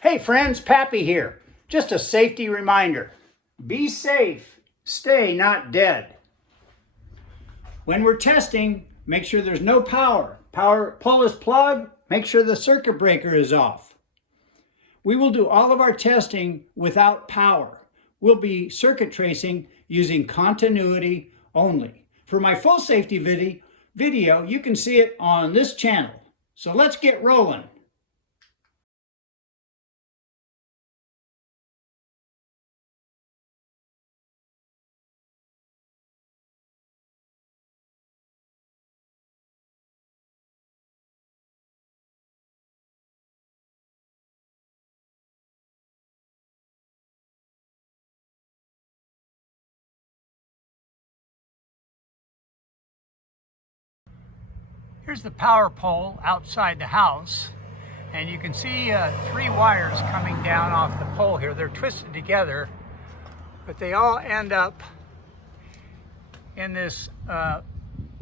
Hey friends, Pappy here. Just a safety reminder. Be safe. Stay not dead. When we're testing, make sure there's no power. Pull this plug, make sure the circuit breaker is off. We will do all of our testing without power. We'll be circuit tracing using continuity only. For my full safety video, you can see it on this channel. So let's get rolling. Here's the power pole outside the house, and you can see 3 wires coming down off the pole here. They're twisted together, but they all end up in this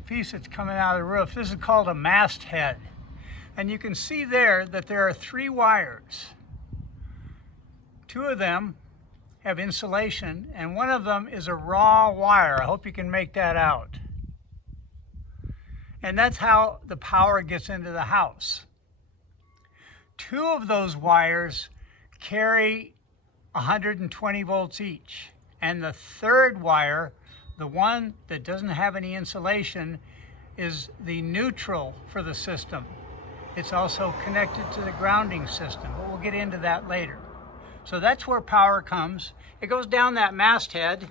piece that's coming out of the roof. This is called a masthead, and you can see there that there are 3 wires. 2 of them have insulation, and one of them is a raw wire. I hope you can make that out. And that's how the power gets into the house. 2 of those wires carry 120 volts each. And the 3rd wire, the one that doesn't have any insulation, is the neutral for the system. It's also connected to the grounding system, but we'll get into that later. So that's where power comes. It goes down that masthead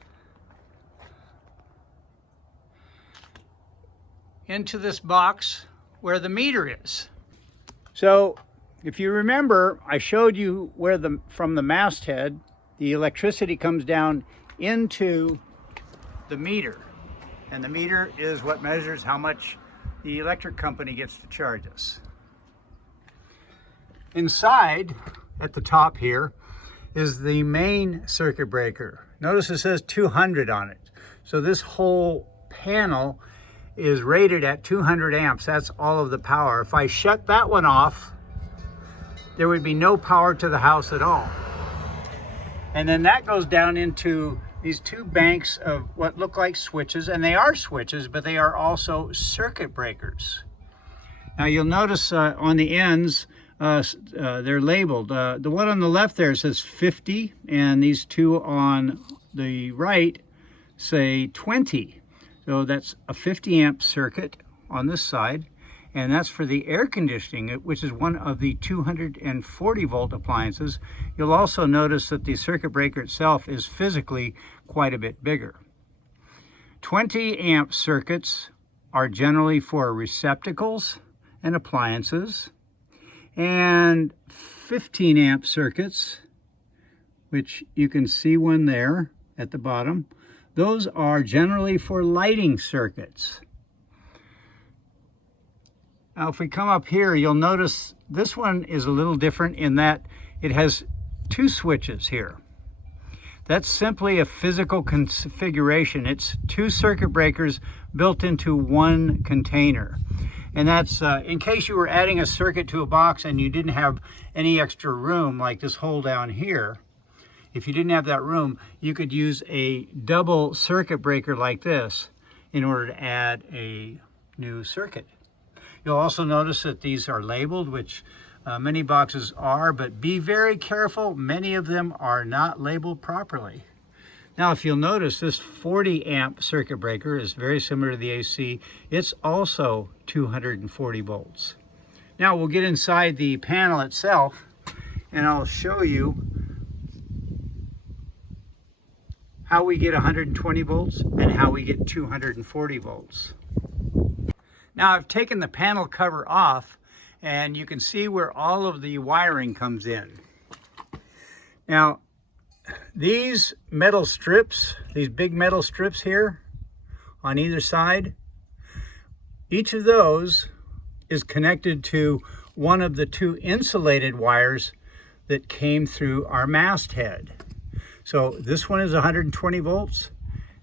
into this box where the meter is. So if you remember, I showed you where from the masthead, the electricity comes down into the meter. And the meter is what measures how much the electric company gets to charge us. Inside, at the top here, is the main circuit breaker. Notice it says 200 on it. So this whole panel is rated at 200 amps. That's all of the power. If I shut that one off, there would be no power to the house at all. And then that goes down into these 2 banks of what look like switches, and they are switches, but they are also circuit breakers. Now you'll notice on the ends, they're labeled. The one on the left there says 50, and these 2 on the right say 20. So that's a 50 amp circuit on this side, and that's for the air conditioning, which is one of the 240 volt appliances. You'll also notice that the circuit breaker itself is physically quite a bit bigger. 20 amp circuits are generally for receptacles and appliances, and 15 amp circuits, which you can see one there at the bottom, those are generally for lighting circuits. Now if we come up here, you'll notice this one is a little different in that it has 2 switches here. That's simply a physical configuration. It's 2 circuit breakers built into one container. And that's in case you were adding a circuit to a box and you didn't have any extra room, like this hole down here. If you didn't have that room, you could use a double circuit breaker like this in order to add a new circuit. You'll also notice that these are labeled, which many boxes are, but be very careful. Many of them are not labeled properly. Now, if you'll notice, this 40 amp circuit breaker is very similar to the AC. It's also 240 volts. Now we'll get inside the panel itself, and I'll show you how we get 120 volts and how we get 240 volts. Now I've taken the panel cover off, and you can see where all of the wiring comes in. Now these metal strips, these big metal strips here on either side, each of those is connected to one of the 2 insulated wires that came through our masthead. So this one is 120 volts,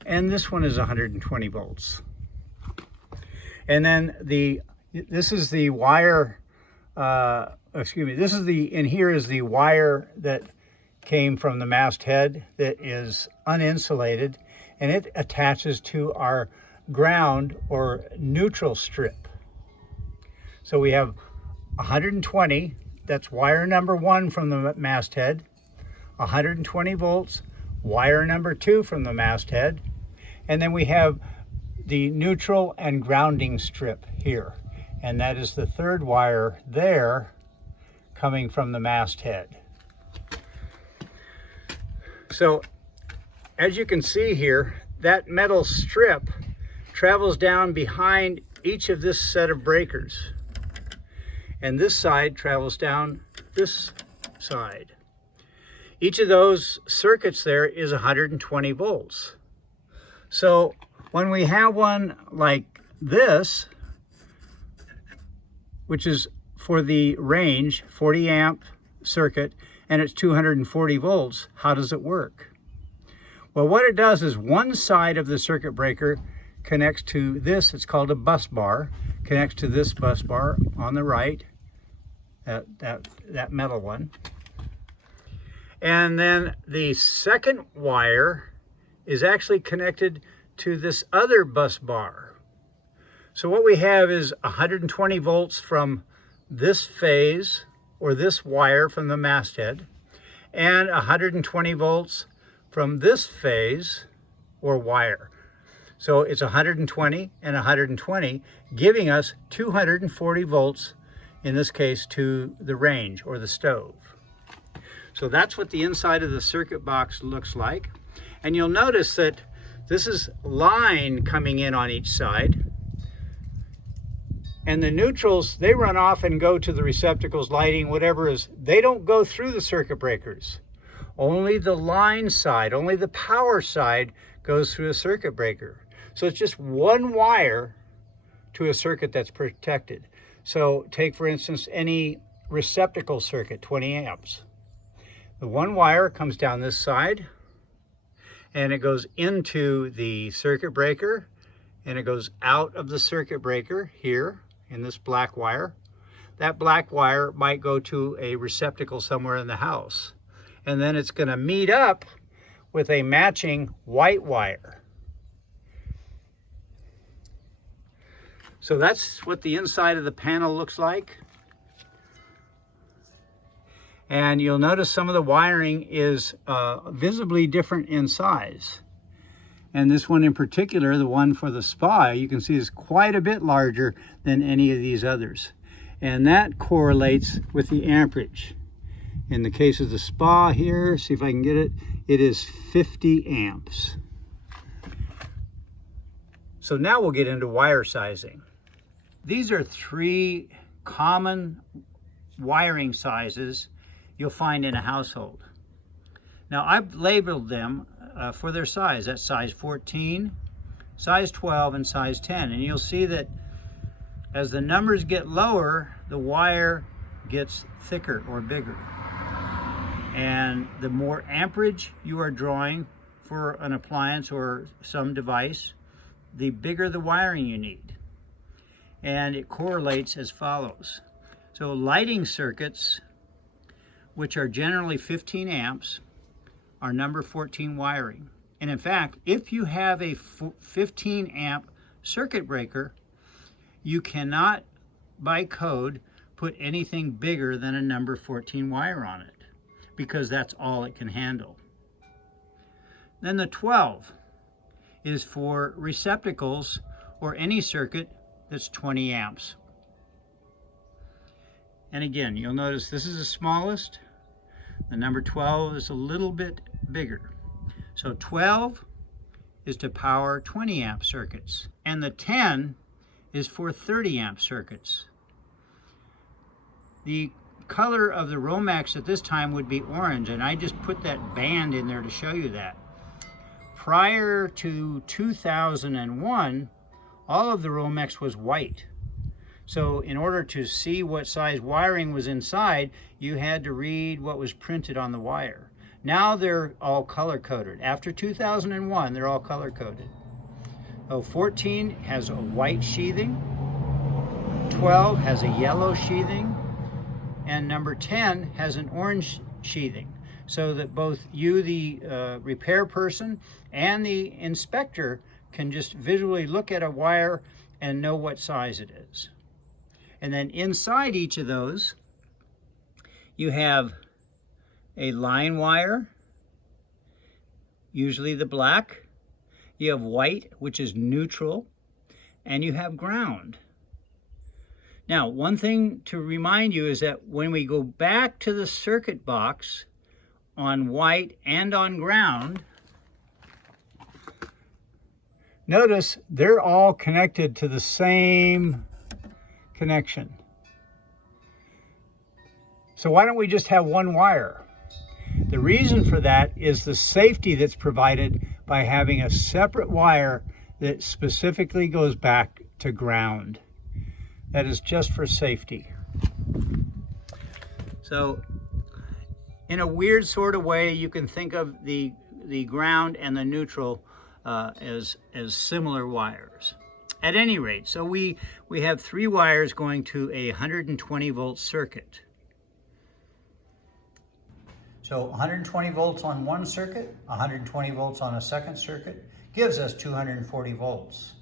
and this one is 120 volts. And then this is the wire excuse me, this is and here is the wire that came from the masthead that is uninsulated, and it attaches to our ground or neutral strip. So we have 120, that's wire number 1 from the masthead, 120 volts, wire number 2 from the masthead, and then we have the neutral and grounding strip here, and that is the 3rd wire there coming from the masthead. So as you can see here, that metal strip travels down behind each of this set of breakers, and this side travels down this side. Each of those circuits there is 120 volts. So when we have one like this, which is for the range, 40 amp circuit, and it's 240 volts, how does it work? Well, what it does is one side of the circuit breaker connects to this, it's called a bus bar, connects to this bus bar on the right, that metal one. And then the second wire is actually connected to this other bus bar. So what we have is 120 volts from this phase, or this wire from the masthead, and 120 volts from this phase or wire. So it's 120 and 120, giving us 240 volts, in this case, to the range or the stove. So that's what the inside of the circuit box looks like. And you'll notice that this is line coming in on each side. And the neutrals, they run off and go to the receptacles, lighting, whatever is, they don't go through the circuit breakers. Only the line side, only the power side goes through a circuit breaker. So it's just one wire to a circuit that's protected. So take, for instance, any receptacle circuit, 20 amps. The one wire comes down this side, and it goes into the circuit breaker, and it goes out of the circuit breaker here in this black wire. That black wire might go to a receptacle somewhere in the house. And then it's going to meet up with a matching white wire. So that's what the inside of the panel looks like. And you'll notice some of the wiring is visibly different in size. And this one in particular, the one for the spa, you can see is quite a bit larger than any of these others. And that correlates with the amperage. In the case of the spa here, see if I can get it, it is 50 amps. So now we'll get into wire sizing. These are 3 common wiring sizes you'll find in a household. Now I've labeled them for their size. That's size 14, size 12, and size 10. And you'll see that as the numbers get lower, the wire gets thicker or bigger. And the more amperage you are drawing for an appliance or some device, the bigger the wiring you need. And it correlates as follows. So lighting circuits, which are generally 15 amps, are number 14 wiring. And in fact, if you have a 15 amp circuit breaker, you cannot, by code, put anything bigger than a number 14 wire on it, because that's all it can handle. Then the 12 is for receptacles or any circuit that's 20 amps. And again, you'll notice this is the smallest. The number 12 is a little bit bigger. So 12 is to power 20 amp circuits, and the 10 is for 30 amp circuits. The color of the Romex at this time would be orange, and I just put that band in there to show you that. Prior to 2001, all of the Romex was white. So in order to see what size wiring was inside, you had to read what was printed on the wire. Now they're all color-coded. After 2001, they're all color-coded. So 14 has a white sheathing, 12 has a yellow sheathing, and number 10 has an orange sheathing, so that both you, the repair person, and the inspector can just visually look at a wire and know what size it is. And then inside each of those, you have a line wire, usually the black. You have white, which is neutral, and you have ground. Now, one thing to remind you is that when we go back to the circuit box on white and on ground, notice they're all connected to the same connection. So why don't we just have one wire? The reason for that is the safety that's provided by having a separate wire that specifically goes back to ground. That is just for safety. So in a weird sort of way, you can think of the ground and the neutral as similar wires. At any rate, so we have 3 wires going to a 120 volt circuit. So 120 volts on one circuit, 120 volts on a second circuit, gives us 240 volts.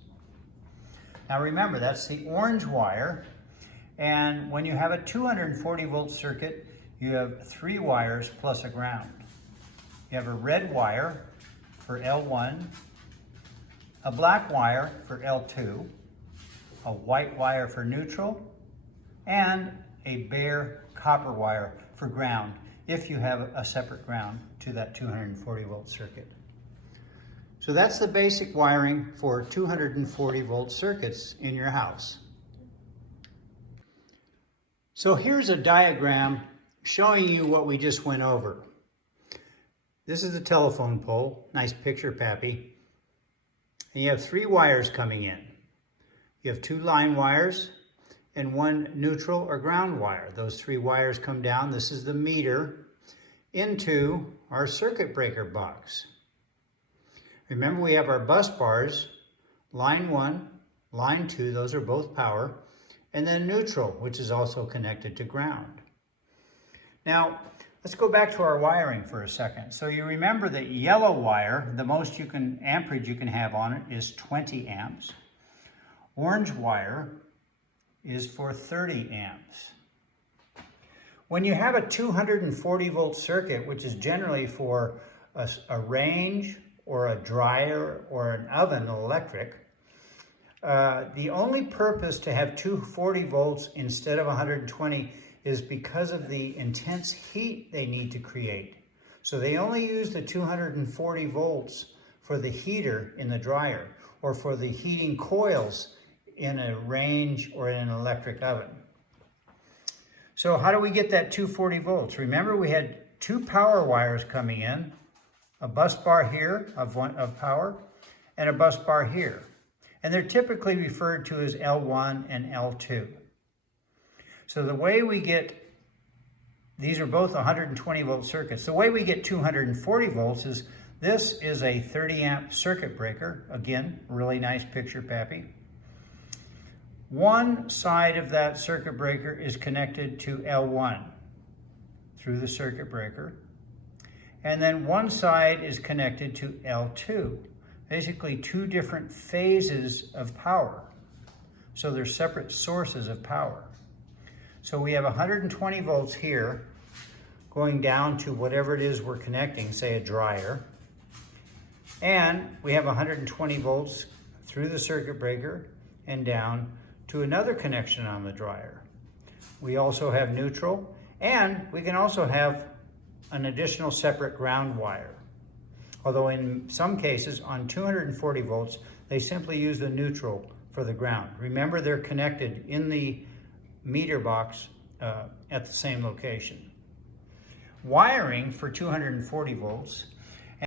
Now remember, that's the orange wire, and when you have a 240 volt circuit, you have 3 wires plus a ground. You have a red wire for L1, a black wire for L2, a white wire for neutral, and a bare copper wire for ground, if you have a separate ground to that 240 volt circuit. So that's the basic wiring for 240 volt circuits in your house. So here's a diagram showing you what we just went over. This is the telephone pole. Nice picture, Pappy. And you have 3 wires coming in. You have 2 line wires and 1 neutral or ground wire. Those 3 wires come down. This is the meter into our circuit breaker box. Remember, we have our bus bars, line 1, line 2, those are both power, and then neutral, which is also connected to ground. Now, let's go back to our wiring for a second. So you remember the yellow wire, the most amperage you can have on it is 20 amps. Orange wire is for 30 amps. When you have a 240 volt circuit, which is generally for a range or a dryer or an oven, electric, the only purpose to have 240 volts instead of 120 is because of the intense heat they need to create. So they only use the 240 volts for the heater in the dryer or for the heating coils in a range or in an electric oven. So how do we get that 240 volts? Remember, we had 2 power wires coming in, a bus bar here of power and a bus bar here. And they're typically referred to as L1 and L2. So the way we get, these are both 120 volt circuits. The way we get 240 volts is, this is a 30 amp circuit breaker. Again, really nice picture, Pappy. One side of that circuit breaker is connected to L1 through the circuit breaker. And then one side is connected to L2. Basically 2 different phases of power. So they're separate sources of power. So we have 120 volts here going down to whatever it is we're connecting, say a dryer. And we have 120 volts through the circuit breaker and down to another connection on the dryer. We also have neutral, and we can also have an additional separate ground wire. Although in some cases, on 240 volts, they simply use the neutral for the ground. Remember, they're connected in the meter box at the same location. Wiring for 240 volts